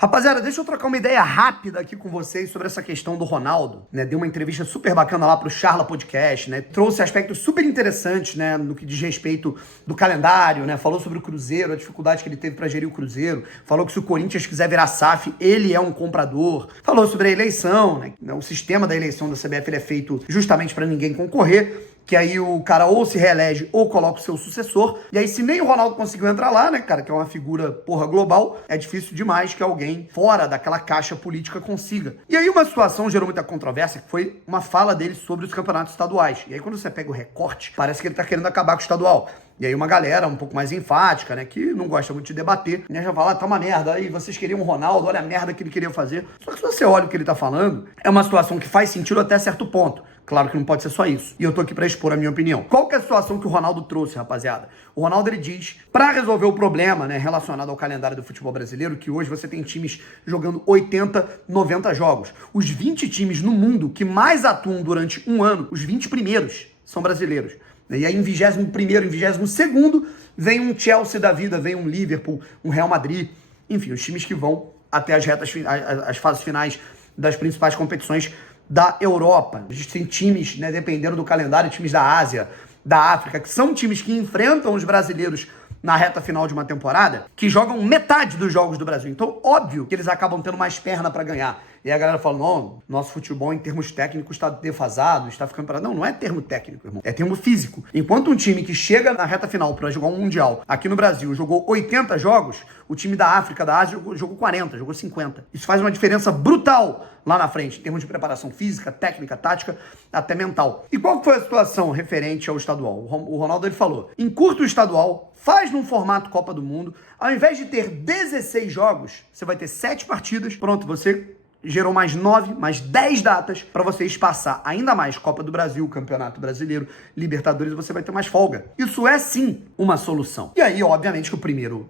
Rapaziada, deixa eu trocar uma ideia rápida aqui com vocês sobre essa questão do Ronaldo, né? Deu uma entrevista super bacana lá pro Charla Podcast, né? Trouxe aspectos super interessantes, né? No que diz respeito do calendário, né? Falou sobre o Cruzeiro, a dificuldade que ele teve pra gerir o Cruzeiro. Falou que se o Corinthians quiser virar SAF, ele é um comprador. Falou sobre a eleição, né? O sistema da eleição da CBF ele é feito justamente pra ninguém concorrer. Que aí o cara ou se reelege ou coloca o seu sucessor. E aí, se nem o Ronaldo conseguiu entrar lá, né, cara, que é uma figura, global, é difícil demais que alguém fora daquela caixa política consiga. E aí, uma situação gerou muita controvérsia, que foi uma fala dele sobre os campeonatos estaduais. E aí, quando você pega o recorte, parece que ele tá querendo acabar com o estadual. E aí uma galera um pouco mais enfática, né, que não gosta muito de debater, né, já fala, tá uma merda, aí vocês queriam o Ronaldo, olha a merda que ele queria fazer. Só que se você olha o que ele tá falando, é uma situação que faz sentido até certo ponto. Claro que não pode ser só isso. E eu tô aqui pra expor a minha opinião. Qual que é a situação que o Ronaldo trouxe, rapaziada? O Ronaldo, ele diz, pra resolver o problema, né, relacionado ao calendário do futebol brasileiro, que hoje você tem times jogando 80, 90 jogos. Os 20 times no mundo que mais atuam durante um ano, os 20 primeiros, são brasileiros. E aí em 21º, em 22º, vem um Chelsea da vida, vem um Liverpool, um Real Madrid. Enfim, os times que vão até as fases finais das principais competições da Europa. A gente tem times, né, dependendo do calendário, times da Ásia, da África, que são times que enfrentam os brasileiros na reta final de uma temporada, que jogam metade dos jogos do Brasil. Então, óbvio que eles acabam tendo mais perna pra ganhar. E a galera fala, não, nosso futebol em termos técnicos está defasado, está ficando parado. Não, não é termo técnico, irmão. É termo físico. Enquanto um time que chega na reta final para jogar um Mundial aqui no Brasil jogou 80 jogos, o time da África, da Ásia, jogou 40, jogou 50. Isso faz uma diferença brutal lá na frente, em termos de preparação física, técnica, tática, até mental. E qual foi a situação referente ao estadual? O Ronaldo, ele falou, encurta o estadual, faz num formato Copa do Mundo, ao invés de ter 16 jogos, você vai ter 7 partidas, pronto, você gerou mais 9, mais 10 datas para você espaçar ainda mais Copa do Brasil, Campeonato Brasileiro, Libertadores, você vai ter mais folga. Isso é sim uma solução. E aí, obviamente, que o primeiro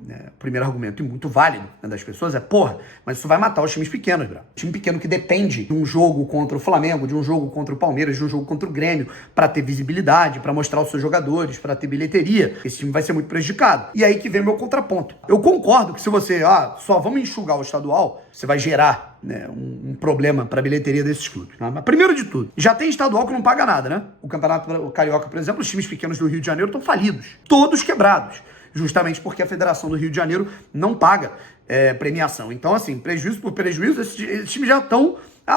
argumento, e muito válido, né, das pessoas é, porra, mas isso vai matar os times pequenos, bro. Time pequeno que depende de um jogo contra o Flamengo, de um jogo contra o Palmeiras, de um jogo contra o Grêmio, para ter visibilidade, para mostrar os seus jogadores, para ter bilheteria. Esse time vai ser muito prejudicado. E aí que vem o meu contraponto. Eu concordo que se você, só vamos enxugar o estadual, você vai gerar, né, um problema para a bilheteria desses clubes. Tá? Mas primeiro de tudo, já tem estadual que não paga nada, né? O Campeonato Carioca, por exemplo, os times pequenos do Rio de Janeiro estão falidos. Todos quebrados. Justamente porque a Federação do Rio de Janeiro não paga premiação. Então, assim, prejuízo por prejuízo, esses times já estão...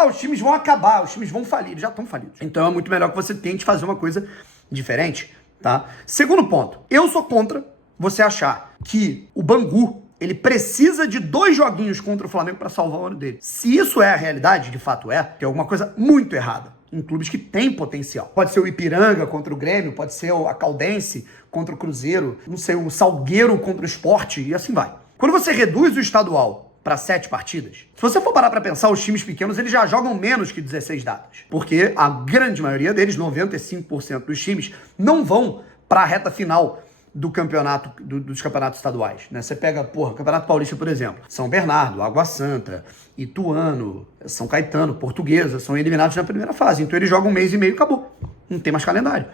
os times vão acabar, os times vão falir, eles já estão falidos. Então é muito melhor que você tente fazer uma coisa diferente, tá? Segundo ponto, eu sou contra você achar que o Bangu ele precisa de 2 joguinhos contra o Flamengo para salvar o ano dele. Se isso é a realidade, de fato tem alguma coisa muito errada em clubes que têm potencial. Pode ser o Ipiranga contra o Grêmio, pode ser a Caldense contra o Cruzeiro, não sei, o Salgueiro contra o Sport, e assim vai. Quando você reduz o estadual para 7 partidas, se você for parar para pensar, os times pequenos eles já jogam menos que 16 datas. Porque a grande maioria deles, 95% dos times, não vão para a reta final do campeonato, dos campeonatos estaduais, né? Você pega, Campeonato Paulista, por exemplo, São Bernardo, Água Santa, Ituano, São Caetano, Portuguesa, são eliminados na primeira fase. Então eles jogam 1 mês e meio e acabou. Não tem mais calendário.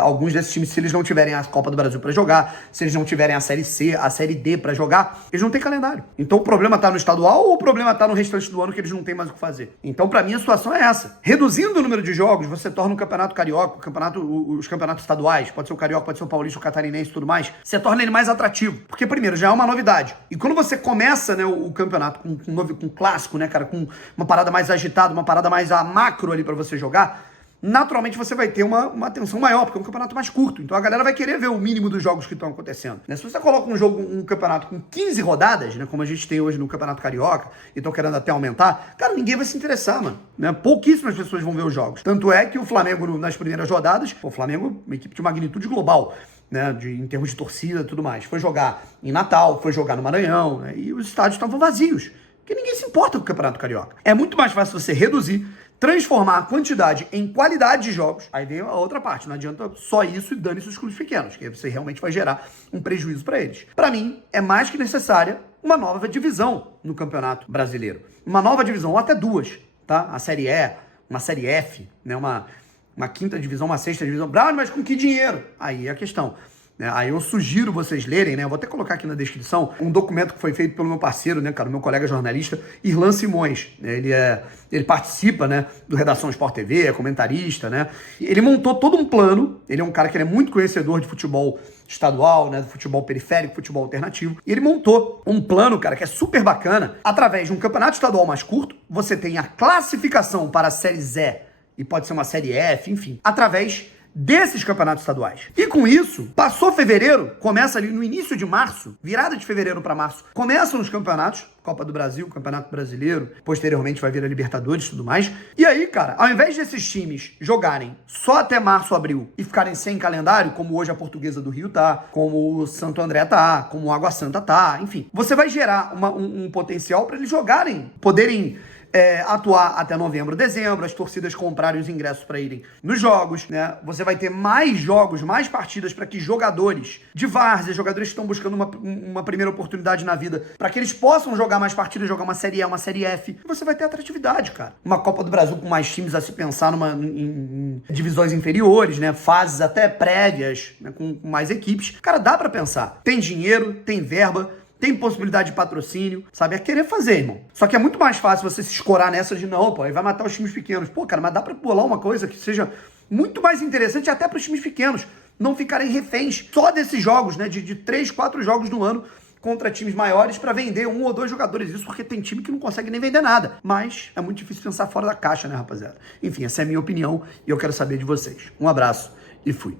Alguns desses times, se eles não tiverem a Copa do Brasil para jogar, se eles não tiverem a Série C, a Série D para jogar, eles não têm calendário. Então o problema tá no estadual ou o problema tá no restante do ano que eles não têm mais o que fazer? Então, para mim, a situação é essa. Reduzindo o número de jogos, você torna o Campeonato Carioca, os campeonatos estaduais, pode ser o Carioca, pode ser o Paulista, o Catarinense e tudo mais, você torna ele mais atrativo. Porque, primeiro, já é uma novidade. E quando você começa, né, o campeonato com um clássico, né, cara, com uma parada mais agitada, uma parada mais macro ali para você jogar, naturalmente você vai ter uma atenção maior, porque é um campeonato mais curto. Então a galera vai querer ver o mínimo dos jogos que estão acontecendo. Né? Se você coloca um campeonato com 15 rodadas, né, como a gente tem hoje no Campeonato Carioca, e estão querendo até aumentar, cara, ninguém vai se interessar, mano. Né? Pouquíssimas pessoas vão ver os jogos. Tanto é que o Flamengo, nas primeiras rodadas, o Flamengo, uma equipe de magnitude global, né, em termos de torcida e tudo mais, foi jogar em Natal, foi jogar no Maranhão, né, e os estádios estavam vazios. Porque ninguém se importa com o Campeonato Carioca. É muito mais fácil você reduzir, transformar a quantidade em qualidade de jogos. Aí vem a outra parte. Não adianta só isso e dane-se os clubes pequenos, que aí você realmente vai gerar um prejuízo para eles. Para mim, é mais que necessária uma nova divisão no Campeonato Brasileiro. Uma nova divisão, ou até 2, tá? A Série E, uma Série F, né? Uma 5ª divisão, uma 6ª divisão. Mas com que dinheiro? Aí é a questão. né? Aí eu sugiro vocês lerem, né? Eu vou até colocar aqui na descrição um documento que foi feito pelo meu parceiro, né, cara, meu colega jornalista, Irlan Simões, né? Ele participa, né, do Redação Sport TV, é comentarista, né? E ele montou todo um plano, ele é um cara que é muito conhecedor de futebol estadual, né, do futebol periférico, futebol alternativo. E ele montou um plano, cara, que é super bacana. Através de um campeonato estadual mais curto, você tem a classificação para a Série Z, e pode ser uma Série F, enfim, através desses campeonatos estaduais. E com isso, passou fevereiro, começa ali no início de março, virada de fevereiro para março, começam os campeonatos, Copa do Brasil, Campeonato Brasileiro, posteriormente vai vir a Libertadores e tudo mais. E aí, cara, ao invés desses times jogarem só até março, abril e ficarem sem calendário, como hoje a Portuguesa do Rio tá, como o Santo André tá, como o Água Santa tá, enfim, você vai gerar um potencial para eles jogarem, poderem atuar até novembro, dezembro, as torcidas comprarem os ingressos para irem nos jogos, né? Você vai ter mais jogos, mais partidas para que jogadores de várzea, jogadores que estão buscando uma primeira oportunidade na vida, para que eles possam jogar mais partidas, jogar uma Série E, uma Série F. Você vai ter atratividade, cara. Uma Copa do Brasil com mais times a se pensar em divisões inferiores, né? Fases até prévias, né? Com mais equipes. Cara, dá para pensar. Tem dinheiro, tem verba, tem possibilidade de patrocínio, sabe? É querer fazer, irmão. Só que é muito mais fácil você se escorar nessa de não, pô, aí vai matar os times pequenos. Pô, cara, mas dá pra bolar uma coisa que seja muito mais interessante até pros times pequenos não ficarem reféns só desses jogos, né? De 3, 4 jogos no ano contra times maiores pra vender 1 ou 2 jogadores. Isso porque tem time que não consegue nem vender nada. Mas é muito difícil pensar fora da caixa, né, rapaziada? Enfim, essa é a minha opinião e eu quero saber de vocês. Um abraço e fui.